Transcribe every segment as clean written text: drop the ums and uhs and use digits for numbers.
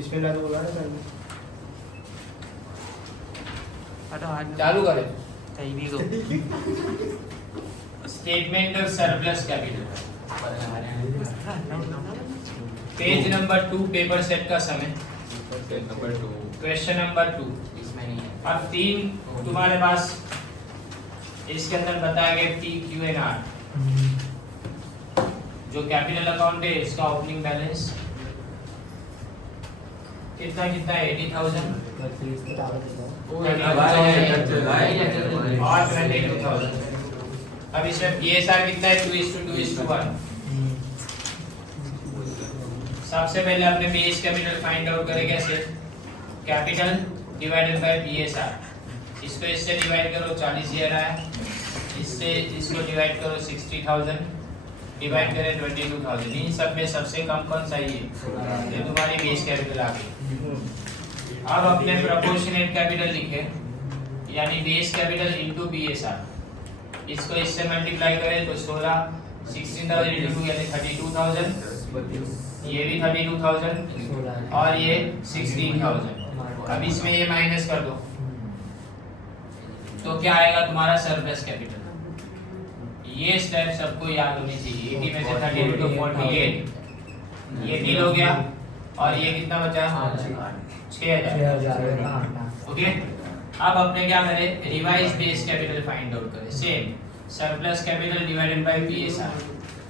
इसमें ना तो बोला ना चालू करे कहीं भी go statement of surplus capital page number 2 paper set का समय क्वेश्चन नंबर 2 इसमें नहीं है। अब 3 तुम्हारे पास इसके अंदर बताया गया P Q and R जो कैपिटल अकाउंट है इसका ओपनिंग बैलेंस कितना कितना है 80,000 और 22,000। अब इसमें PSR कितना है 2:2:1। सबसे पहले अपने बेस कैपिटल फाइंड आउट करें कैसे कैपिटल डिवाइडेड बाय PSR। इसको इससे डिवाइड करो 40,000 आया, इससे इसको डिवाइड करो 60,000 डिवाइड करें 22,000। इन सब में सबसे कम कौन सा ये तुम्हारी बेस कैपिटल आ गई। अब अपने प्रोपोर्शनेट कैपिटल लिखे यानी बेस कैपिटल इनटू PSR। इसको इससे मल्टीप्लाई करें तो 16 16,000 इनटू 2 यानी 32,000, ये भी 32,000 और ये 16,000। अब इसमें ये माइनस कर दो तो क्या आएगा तुम्हारा सरप्लस कैपिटल। ये स्टेप सबको याद होनी चाहिए। 80 में से 32 तो 48 ये डील हो गया और ये कितना बचा 6,000। ओके अब अपने क्या करें revise base capital find out करें। Same surplus capital divided by PSR।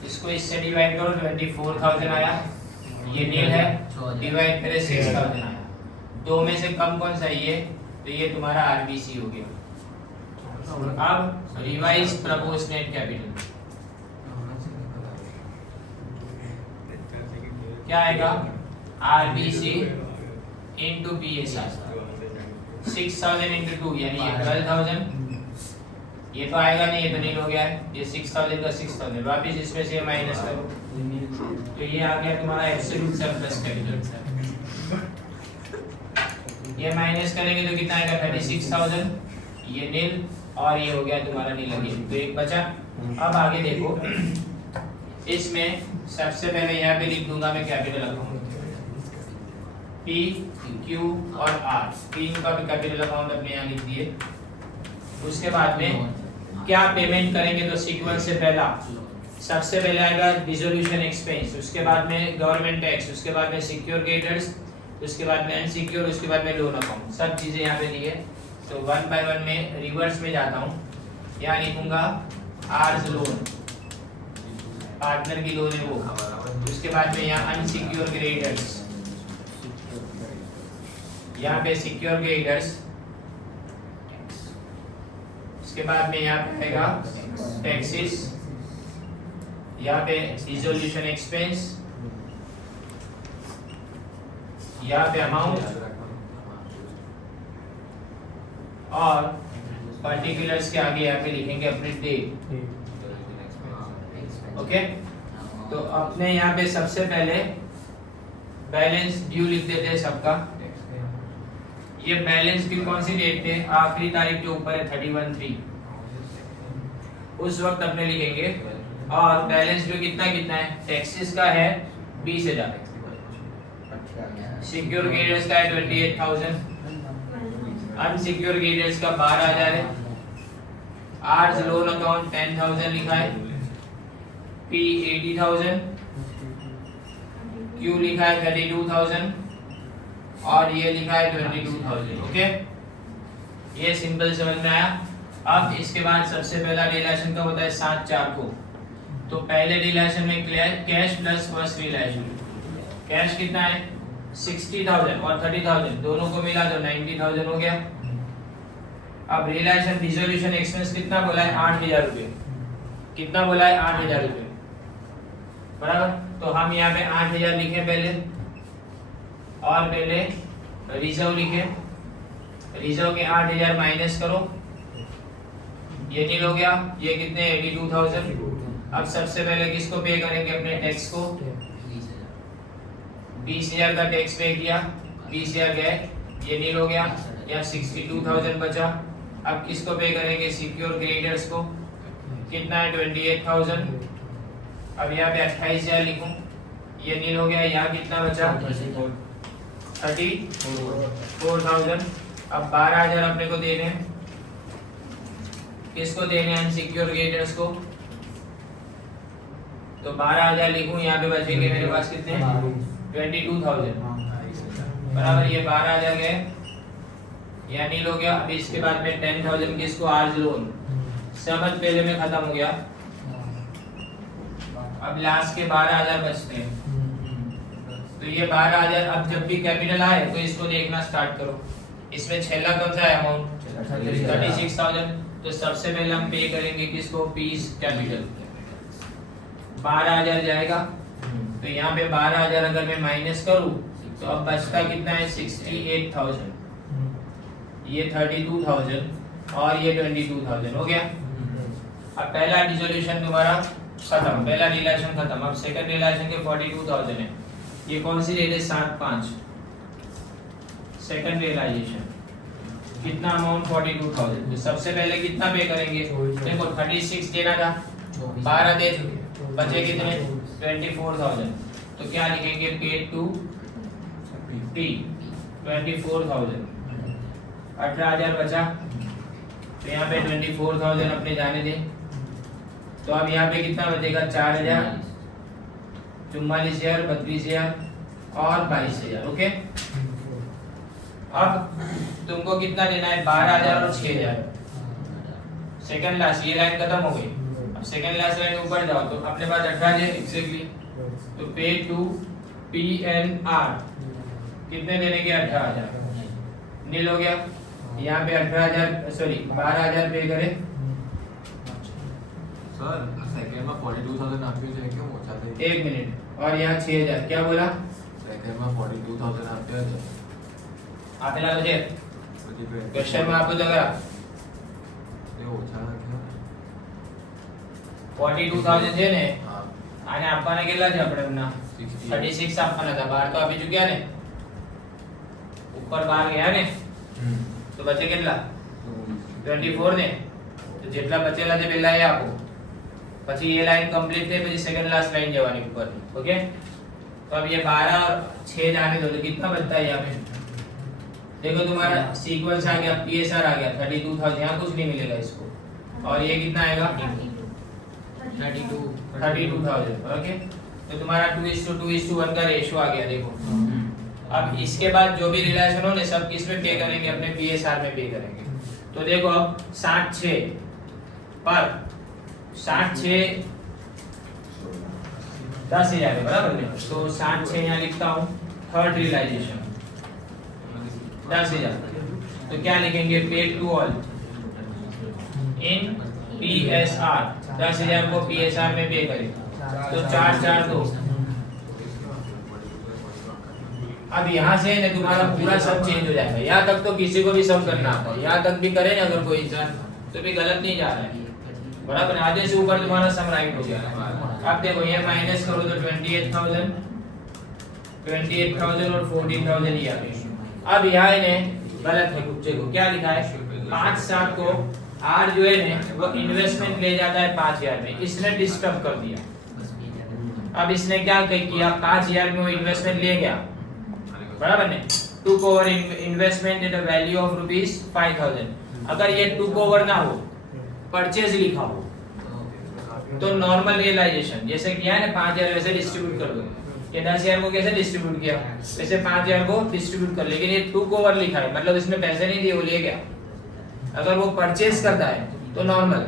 इसको इससे डिवाइड करो 24,000 आया, ये नील है, डिवाइड करें 6,000 आया। दो में से कम कौन सा ये तो ये तुम्हारा RBC हो गया। अब रिवाइज प्रोपोर्शनेट कैपिटल क्या आएगा RBC into PSR 6,000 into 2 यानी ये 12,000। ये तो आएगा नहीं, ये तो नील हो गया है। ये 6,000 का 6,000 वापिस इसमें से माइनस करो तो ये आ गया तुम्हारा एब्सोल्यूट सरप्लस कैपिटल। ये माइनस करेंगे तो कितना आएगा 36,000, ये नील और ये हो गया तुम्हारा नीला नील तो एक बचा। अब आगे देखो इसमें सबसे पहले यहाँ पे लिख दूंगा मैं कैपिटल अकाउंट P Q और R। तीन का भी कैपिटल अकाउंट अपने यहाँ लिख दिए। उसके बाद में क्या पेमेंट करेंगे तो सीक्वेंस से पहला सबसे पहले आएगा डिसोल्यूशन एक्सपेंस, उसके बाद में गवर्नमेंट टैक्स, उसके बाद में सिक्योर क्रेडिटर्स, उसके बाद में अनसिक्योर, उसके बाद में लोन अकाउंट। सब चीजें यहाँ पे दी है तो 1 by 1 में रिवर्स में जाता हूँ। यहाँ लिखूंगा आर्स लोन पार्टनर की लोन है वो, उसके बाद में यहाँ अनसिक्योर क्रेडिटर्स, यहाँ पे सिक्योर क्रेडिटर्स, उसके बाद में यहाँ पे आएगा टैक्सेस, यहाँ पे डिसोल्यूशन एक्सपेंस, यहाँ पे अमाउंट और पर्टिकुलर्स के आगे यहाँ पे लिखेंगे अपने डेट। ओके तो अपने यहाँ पे सबसे पहले बैलेंस ड्यू लिख देते हैं सबका। ये बैलेंस ड्यू कौन सी डेट पे आखिरी तारीख के ऊपर है 31/3 उस वक्त अपने लिखेंगे। और बैलेंस ड्यू कितना कितना है टैक्सेस का है 20,000, सिक्योर क्रेडिटर्स का है 28,000, अनसिक्योर क्रेडिटर्स का 12,000 है, आर्स लोन अकाउंट 10,000 लिखा है, P 80,000, Q लिखा है 32,000 और ये लिखा है 22,000। ओके ये सिंपल समझ में आया। अब इसके बाद सबसे पहला रिलेशन का होता है 7/4 को। तो पहले रिलेशन में cash plus first relation, cash कितना है 60,000 और 30,000 दोनों को मिला तो 90,000 हो गया। अब रिलेशन डिसोल्यूशन एक्सपेंस कितना बोला है 8,000 रुपए, कितना बोला है 8,000 रुपए बराबर। तो हम यहाँ पे 8,000 लिखे पहले और पहले रिजर्व लिखे, रिजर्व के 8,000 माइनस करो, ये नील हो गया, ये कितने 82,000। अब सबसे पहले किसको पे करेंगे अपने टैक्स को 20,000 का टैक्स पे किया, 20,000 गए, ये नील हो गया, यहाँ 62,000 बचा। अब किसको पे करेंगे सिक्योर क्रेडिटर्स को, कितना है 28,000। अब यहाँ पे 28,000 लिखूं, ये नील हो गया, यहाँ कितना बचा 34,000। अब 12,000 अपने को देने हैं, किसको देने हैं? अनसिक्योर क्रेडिटर्स को। तो 12,000 लिखूं, यहाँ पे बचेंगे मेरे पास कितने? 22,000 बराबर। ये 12,000 गए, यहाँ नील हो गया। अब इसके बाद में 10,000 किसको? आर्ज लोन, समझ पहले में खत्म हो गया। अब लास्ट के 12,000 बचते हैं। तो ये 12,000 अब जब भी कैपिटल आए तो इसको देखना स्टार्ट करो। इसमें 6 लाख कौन सा है अमाउंट? 36,000। तो सबसे पहले हम पे करेंगे किसको? Piece capital. 12,000 जाएगा, तो यहाँ पे 12,000 अगर मैं माइनस करूँ तो अब बचता कितना है? 68,000। ये 32,000 और ये 22,000 हो गया। अब पहला डिसोल्यूशन तुम्हारा खत्म, पहला रिलेशन खत्म। अब सेकंड रिलेशन के 42,000 है। ये कौन सी रेट है? 7.5। सेकंड रियलाइजेशन कितना अमाउंट? 42,000। तो सबसे पहले कितना पे करेंगे? देखो 36 देना था, 12 दे चुके, बचे कितने? 24,000। तो क्या लिखेंगे? Paid to P 24,000। 18,000 बचा, तो यहाँ पे 24,000 अपने जाने दें। तो अब यहाँ पे कितना बचेगा? 4,000, 44,000, 32,000 और 22,000। ओके। अब तुमको कितना लेना है? 12,000 और 6,000। सेकंड लास्ट ये लाइन खत्म हो गई। अब सेकंड लास्ट लाइन ऊपर जाओ तो अपने पास 18,000 एग्जैक्टली। तो पे टू पी एन आर कितने देने के? 18,000 नील हो गया। यहाँ पे 18,000 सॉरी 12,000 पे करें सर। सेकंड में 42,000 आप क्यों लेके वो चाहते हैं? 1 मिनट। और यहाँ 6,000 क्या बोला? सेकंड में 42,000 आप क्या है? आतेला तुझे क्वेश्चन में आपको लग रहा ये वो चाहा क्या? 42,000 છે ને हां આને આપવાના કેટલા છે આપણે એમના 36 આપવાના હતા, 12 તો આપી ચૂક્યા ને, ઉપર 12 ગયા ને, તો બચે કેટલા 24 ને, તો જેટલા બચેલા છે પહેલા એ આપો, પછી ये लाइन कंप्लीट થઈ પછી सेकंड लास्ट लाइन જવાની ઉપર। ओके, तो अब ये 12 और 6 जाने दो, तो कितना बचता है यहाँ पे? देखो तुम्हारा सीक्वेंस आ गया, पीएसआर आ गया 32,000, यहाँ कुछ नहीं मिलेगा इसको, और ये कितना आएगा 32,000। ओके, तो तुम्हारा 2:1 का रेशियो आ गया। देखो अब इसके बाद जो भी रिलेशन हो ना सब किस में पे करेंगे? अपने पीएसआर में पे करेंगे। तो देखो अब 66 पर 66 10,000 है बराबर है, तो 66 यहाँ लिखता हूँ थर्ड रियलाइजेशन 10,000। तो क्या लिखेंगे? Paid to all in PSR, 10,000 को पीएसआर में पे करें, तो 4 2। अब यहाँ से ना तुम्हारा पूरा सब चेंज हो जाएगा। यहाँ तक तो किसी को भी सब करना आता है, यहाँ तक भी करे ना अगर कोई इंसान तो भी गलत नहीं जा रहा है, बराबर। आधे से ऊपर तुम्हारा सब राइट हो गया। अब देखो ये माइनस करो तो 28,000 और 14,000 ये आ गए। अब यहाँ ने गलत है कुछ को, क्या लिखा है 5-7 को आर जो है ना वो इन्वेस्टमेंट ले जाता है 5,000 में, इसने डिस्टर्ब कर दिया। अब इसने क्या किया 5,000 में वो इन्वेस्टमेंट ले गया, बराबर ने, took over investment at a value of ₹5,000। अगर ये टूक ओवर ना हो, परचेज लिखा हो, तो नॉर्मल रियलाइजेशन जैसे किया है ना 5,000 वैसे डिस्ट्रीब्यूट कर दो। ये 10,000 को कैसे डिस्ट्रीब्यूट किया? वैसे 5,000 को डिस्ट्रीब्यूट कर, लेकिन ये टूक ओवर लिखा है, मतलब इसमें पैसे नहीं दिए, वो ले गया। अगर वो परचेज करता है तो नॉर्मल,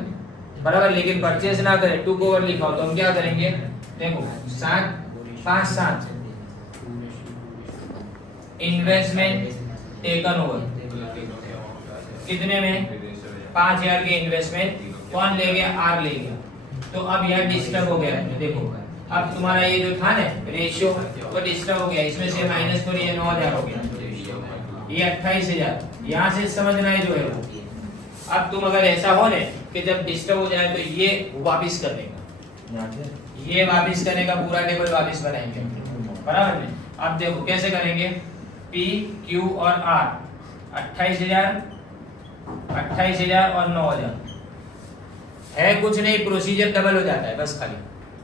बराबर, लेकिन परचेज ना करे टूक ओवर लिखा हो तो हम क्या करेंगे? देखो 7 इन्वेस्टमेंट टेकन ओवर, कितने में 5,000 के इन्वेस्टमेंट कौन ले गया? आर ले गया। तो अब यह डिस्टर्ब हो गया। देखो अब तुम्हारा ये जो था ना रेशियो वो डिस्टर्ब हो गया, इसमें से माइनस करो, ये 9,000 हो गया, ये 28,000, यहाँ से समझना है जो है वो। अब तुम अगर ऐसा हो ना कि जब डिस्टर्ब हो जाए तो ये वापस कर देगा, ये वापस करने का पूरा टेबल वापस बनाएंगे, बराबर है। अब देखो कैसे करेंगे? पी क्यू और आर 28,000 और 9,000 है, कुछ नहीं, प्रोसीजर डबल हो जाता है बस खाली,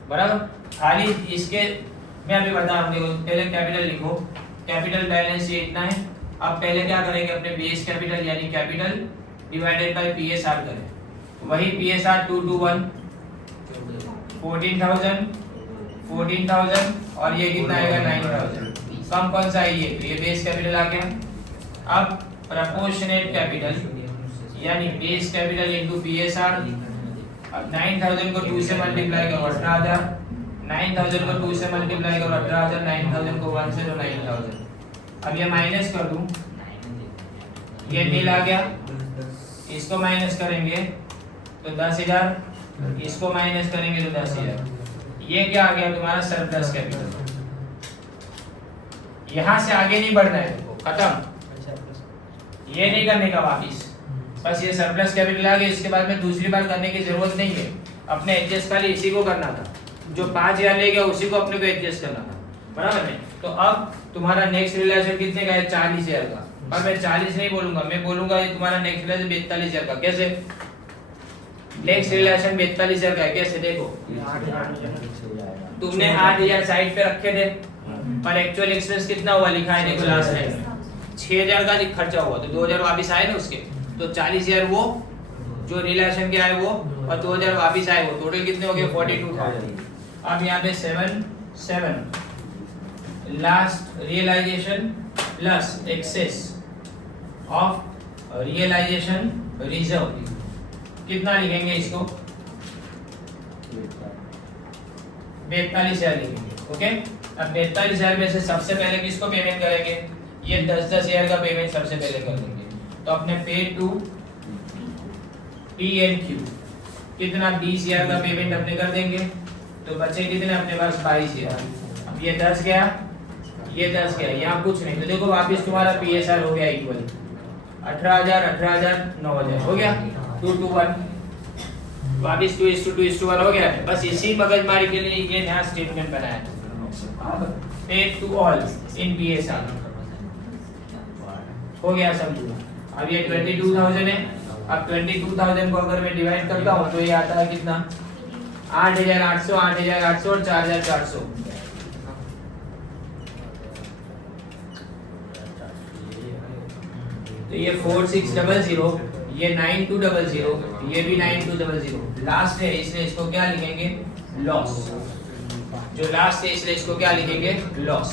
बराबर। खाली इसके मैं अभी बता रहा हूँ, देखो पहले कैपिटल लिखो कैपिटल बैलेंस ये इतना है। अब पहले क्या करेंगे, अपने बेस कैपिटल यानी कैपिटल डिवाइडेड बाय पीएसआर करें। वही पीएसआर 221 14,000 और ये कितना आएगा 9,000। कम कौन सा है ये, तो ये बेस कैपिटल आ गया। अब प्रोपोर्शनेट कैपिटल यानी बेस कैपिटल इनटू पीएसआर। अब 9,000 को 2 से मल्टीप्लाई करो 18,000, 9,000 को 2 से मल्टीप्लाई करो 18,000, 9,000 को 1 से तो 9,000। अब ये माइनस कर दूं, ये नील आ गया, इसको माइनस करेंगे तो 10,000, इसको माइनस करेंगे तो 10,000। ये क्या आ गया तुम्हारा सरप्लस कैपिटल। यहां से आगे नहीं बढ़ना है तुमको, खत्म, ये नहीं करने का वापिस, बस ये सरप्लस कैपिटल आ गया। इसके बाद में दूसरी बार करने की जरूरत नहीं है, अपने एडजस्ट खाली इसी को करना था, जो 5,000 ले गया उसी को अपने को एडजस्ट करना था, बराबर है। तो अब तुम्हारा नेक्स्ट रिलेशन कितने का है, 40,000 का। और मैं 40 नहीं बोलूंगा, मैं बोलूंगा ये तुम्हारा नेक्स्ट रिलेशन 42,000 का। कैसे, नेक्स्ट रिलेशन 42,000 का है, कैसे देखो, तुमने 8,000 साइड पे रखे थे पर एक्चुअल एक्सपेंस कितना हुआ लिखा है, देखो लास्ट लाइन में 6,000 का खर्चा हुआ, तो 2,000 वापस आए ना उसके, तो 40,000 वो जो रिलेशन के आए वो और 2,000 वापस आए वो, टोटल कितने हो गए 42,000। अब यहाँ पे 7 last realisation plus excess of realisation reserve, कितना लिखेंगे इसको, 42,000 लिखेंगे। ओके, अब 42,000 में से सबसे पहले किसको पेमेंट करेंगे, ये 10,000 का पेमेंट सबसे पहले कर देंगे। तो अपने पे टू पी एंड क्यू कितना 20,000 का पेमेंट अपने कर देंगे, तो बचे कितने अपने पास 22,000। अब ये 10 गया, ये 10 गया, यहाँ कुछ नहीं, तो देखो वापस तुम्हारा पीएसआर हो गया इक्वल 18,000 18,000 9,000 हो गया 2 to 1, वापस 2:2:1 हो गया। बस इसी मगजमारी के लिए ये नया स्टेटमेंट बनाया, paid to all in PSR हो गया सब पूरा। अब ये 22,000 है, अब 22,000 को अगर मैं डिवाइड करता हूँ तो ये आता है कितना 8,800 8,800 और 4,400। तो ये 4,600, ये 9,200, ये भी 9,200 लास्ट है, इसलिए इसको क्या लिखेंगे लॉस। जो लास्ट है इसलिए इसको क्या लिखेंगे लॉस।